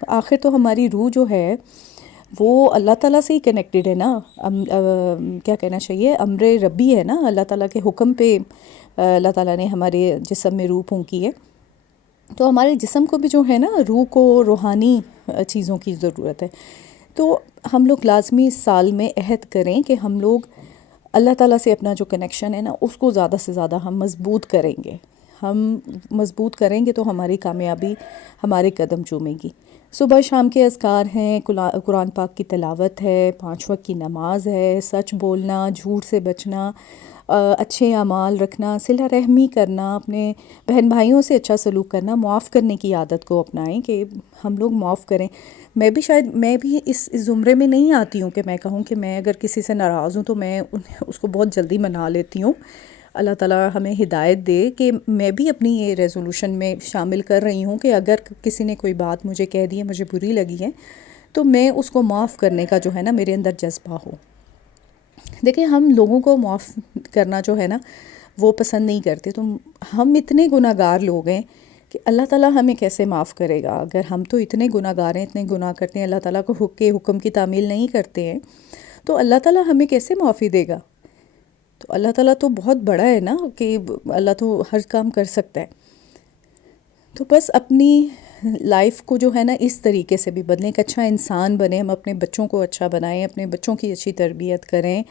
آخر تو ہماری روح جو ہے وہ اللہ تعالیٰ سے ہی کنیکٹڈ ہے نا. کیا کہنا چاہیے، امر ربی ہے نا، اللہ تعالیٰ کے حکم پہ اللہ تعالیٰ نے ہمارے جسم میں روح پھونکی ہے. تو ہمارے جسم کو بھی جو ہے نا، روح کو روحانی چیزوں کی ضرورت ہے. تو ہم لوگ لازمی اس سال میں عہد کریں کہ ہم لوگ اللہ تعالیٰ سے اپنا جو کنیکشن ہے نا، اس کو زیادہ سے زیادہ ہم مضبوط کریں گے. ہم مضبوط کریں گے تو ہماری کامیابی ہمارے قدم چومے گی. صبح شام کے اذکار ہیں، قرآن پاک کی تلاوت ہے، 5 وقت کی نماز ہے، سچ بولنا، جھوٹ سے بچنا، اچھے اعمال رکھنا، صلہ رحمی کرنا، اپنے بہن بھائیوں سے اچھا سلوک کرنا، معاف کرنے کی عادت کو اپنائیں کہ ہم لوگ معاف کریں. میں بھی اس زمرے میں نہیں آتی ہوں کہ میں کہوں کہ میں اگر کسی سے ناراض ہوں تو میں اس کو بہت جلدی منا لیتی ہوں. اللہ تعالیٰ ہمیں ہدایت دے کہ میں بھی اپنی یہ ریزولوشن میں شامل کر رہی ہوں کہ اگر کسی نے کوئی بات مجھے کہہ دی ہے، مجھے بری لگی ہے، تو میں اس کو معاف کرنے کا جو ہے نا میرے اندر جذبہ ہو. دیکھیں، ہم لوگوں کو معاف کرنا جو ہے نا وہ پسند نہیں کرتے. تو ہم اتنے گناہ گار لوگ ہیں کہ اللہ تعالیٰ ہمیں کیسے معاف کرے گا؟ اگر ہم تو اتنے گناہ گار ہیں، اتنے گناہ کرتے ہیں، اللہ تعالیٰ کو حکم کی تعمیل نہیں کرتے ہیں، تو اللہ تعالیٰ ہمیں کیسے معافی دے گا؟ تو اللہ تعالیٰ تو بہت بڑا ہے نا، کہ اللہ تو ہر کام کر سکتا ہے. تو بس اپنی لائف کو جو ہے نا اس طریقے سے بھی بدلیں، ایک اچھا انسان بنیں، ہم اپنے بچوں کو اچھا بنائیں، اپنے بچوں کی اچھی تربیت کریں،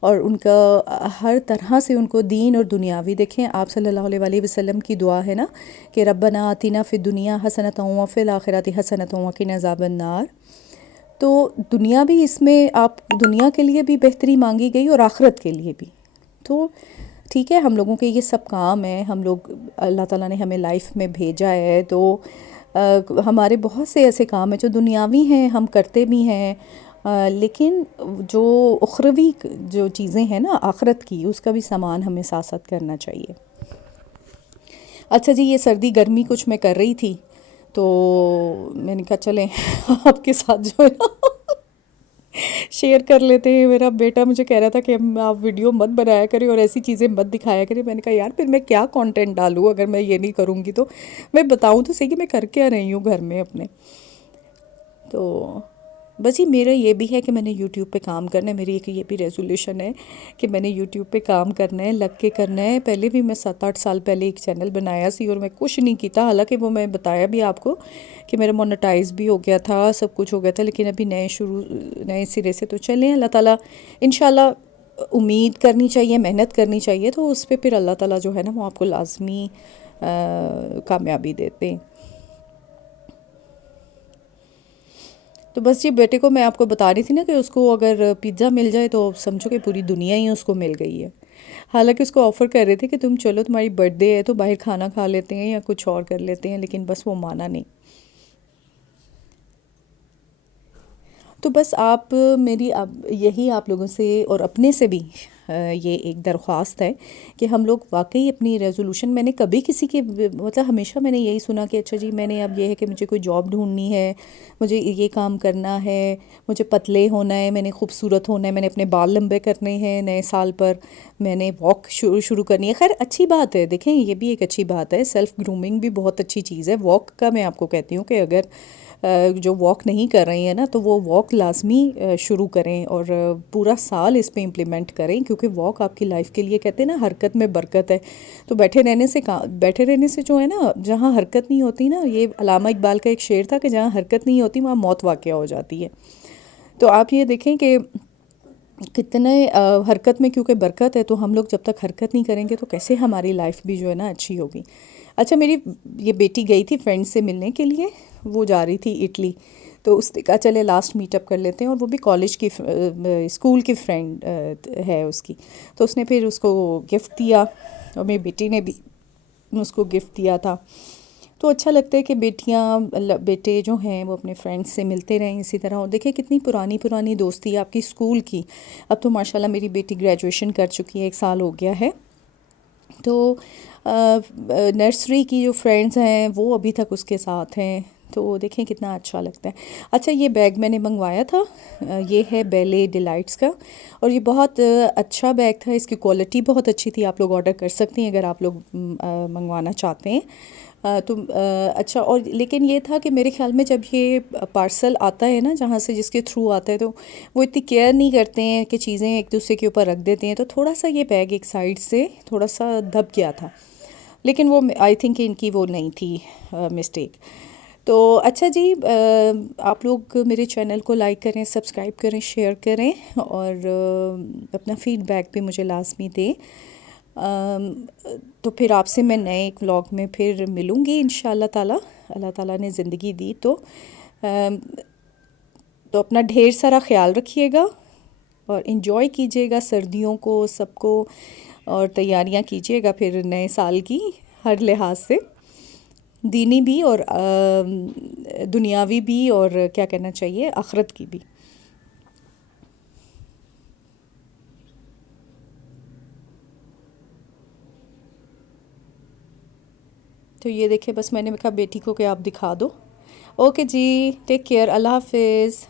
اور ان کا ہر طرح سے ان کو دین اور دنیاوی دیکھیں. آپ صلی اللہ علیہ وآلہ وسلم کی دعا ہے نا کہ ربنا آتنا فی الدنیا حسنۃ وفی الآخرۃ حسنۃ وقنا عذاب النار. تو دنیا بھی، اس میں آپ دنیا کے لیے بھی بہتری مانگی گئی اور آخرت کے لیے بھی. تو ٹھیک ہے، ہم لوگوں کے یہ سب کام ہیں، ہم لوگ اللہ تعالیٰ نے ہمیں لائف میں بھیجا ہے، تو ہمارے بہت سے ایسے کام ہیں جو دنیاوی ہیں، ہم کرتے بھی ہیں، لیکن جو اخروی جو چیزیں ہیں نا آخرت کی، اس کا بھی سامان ہمیں ساتھ ساتھ کرنا چاہیے. اچھا جی، یہ سردی گرمی کچھ میں کر رہی تھی تو میں نے کہا چلیں آپ کے ساتھ جو ہے نا شیئر کر لیتے ہیں. میرا بیٹا مجھے کہہ رہا تھا کہ آپ ویڈیو مت بنایا کریں اور ایسی چیزیں مت دکھایا کریں. میں نے کہا یار پھر میں کیا کانٹینٹ ڈالوں اگر میں یہ نہیں کروں گی؟ تو میں بتاؤں تو صحیح کہ میں کر کیا رہی ہوں گھر میں اپنے. تو بس یہ میرا یہ بھی ہے کہ میں نے یوٹیوب پہ کام کرنا ہے. میری ایک یہ بھی ریزولوشن ہے کہ میں نے یوٹیوب پہ کام کرنا ہے، لگ کے کرنا ہے. پہلے بھی میں 7-8 سال پہلے ایک چینل بنایا سی اور میں کچھ نہیں کیتا، حالانکہ وہ میں بتایا بھی آپ کو کہ میرا مونیٹائز بھی ہو گیا تھا، سب کچھ ہو گیا تھا، لیکن ابھی نئے سرے سے. تو چلیں، اللہ تعالیٰ انشاءاللہ، امید کرنی چاہیے، محنت کرنی چاہیے، تو اس پہ پھر اللہ تعالیٰ جو ہے نا وہ آپ کو لازمی کامیابی دیتے ہیں. تو بس یہ بیٹے کو میں آپ کو بتا رہی تھی نا کہ اس کو اگر پیزا مل جائے تو سمجھو کہ پوری دنیا ہی اس کو مل گئی ہے. حالانکہ اس کو آفر کر رہے تھے کہ تم چلو، تمہاری برتھ ڈے ہے تو باہر کھانا کھا لیتے ہیں یا کچھ اور کر لیتے ہیں، لیکن بس وہ مانا نہیں. تو بس آپ میری اب یہی آپ لوگوں سے اور اپنے سے بھی یہ ایک درخواست ہے کہ ہم لوگ واقعی اپنی ریزولوشن، میں نے کبھی کسی کے مطلب ہمیشہ میں نے یہی سنا کہ اچھا جی میں نے اب یہ ہے کہ مجھے کوئی جاب ڈھونڈنی ہے، مجھے یہ کام کرنا ہے، مجھے پتلے ہونا ہے، میں نے خوبصورت ہونا ہے، میں نے اپنے بال لمبے کرنے ہیں نئے سال پر، میں نے واک شروع کرنی ہے. خیر اچھی بات ہے، دیکھیں یہ بھی ایک اچھی بات ہے، سیلف گرومنگ بھی بہت اچھی چیز ہے. واک کا میں آپ کو کہتی ہوں کہ اگر جو واک نہیں کر رہی ہیں نا تو وہ واک لازمی شروع کریں اور پورا سال اس پہ امپلیمنٹ کریں، کیونکہ واک آپ کی لائف کے لیے، کہتے ہیں نا حرکت میں برکت ہے. تو بیٹھے رہنے سے جو ہے نا، جہاں حرکت نہیں ہوتی نا، یہ علامہ اقبال کا ایک شعر تھا کہ جہاں حرکت نہیں ہوتی وہاں موت واقع ہو جاتی ہے. تو آپ یہ دیکھیں کہ کتنے حرکت میں کیونکہ برکت ہے، تو ہم لوگ جب تک حرکت نہیں کریں گے تو کیسے ہماری لائف بھی جو ہے نا اچھی ہوگی. اچھا، میری یہ بیٹی گئی تھی فرینڈ سے ملنے کے لیے، وہ جا رہی تھی اٹلی، تو اس نے کہا چلے لاسٹ میٹ اپ کر لیتے ہیں، اور وہ بھی کالج کی اسکول کی فرینڈ ہے اس کی. تو اس نے پھر اس کو گفٹ دیا اور میری بیٹی نے بھی اس کو گفٹ دیا تھا. تو اچھا لگتا ہے کہ بیٹے جو ہیں وہ اپنے فرینڈس سے ملتے رہیں اسی طرح. اور دیکھیں کتنی پرانی دوستی ہے آپ کی اسکول کی. اب تو ماشاءاللہ میری بیٹی گریجویشن کر چکی ہے، 1 سال ہو گیا ہے. تو نرسری کی جو فرینڈز ہیں وہ ابھی تک اس کے ساتھ ہیں. تو دیکھیں کتنا اچھا لگتا ہے. اچھا، یہ بیگ میں نے منگوایا تھا، یہ ہے بیلے ڈیلائٹس کا، اور یہ بہت اچھا بیگ تھا، اس کی کوالٹی بہت اچھی تھی. آپ لوگ آرڈر کر سکتے ہیں اگر آپ لوگ منگوانا چاہتے ہیں. اچھا، اور لیکن یہ تھا کہ میرے خیال میں جب یہ پارسل آتا ہے نا جہاں سے جس کے تھرو آتا ہے، تو وہ اتنی کیئر نہیں کرتے ہیں کہ چیزیں ایک دوسرے کے اوپر رکھ دیتے ہیں، تو تھوڑا سا یہ بیگ ایک سائڈ سے تھوڑا سا دب گیا تھا، لیکن وہ آئی تھنک ان کی وہ نہیں تھی مسٹیک. تو اچھا جی، آپ لوگ میرے چینل کو لائک کریں، سبسکرائب کریں، شیئر کریں، اور اپنا فیڈ بیک بھی مجھے لازمی دیں. تو پھر آپ سے میں نئے ایک ولاگ میں پھر ملوں گی انشاءاللہ تعالیٰ، اللہ تعالیٰ نے زندگی دی تو اپنا ڈھیر سارا خیال رکھیے گا اور انجوائے کیجیے گا سردیوں کو سب کو، اور تیاریاں کیجیے گا پھر نئے سال کی ہر لحاظ سے، دینی بھی اور دنیاوی بھی، اور کیا کہنا چاہیے آخرت کی بھی. تو یہ دیکھیں، بس میں نے کہا بیٹی کو کہ آپ دکھا دو. اوکے جی، ٹیک کیئر، اللہ حافظ.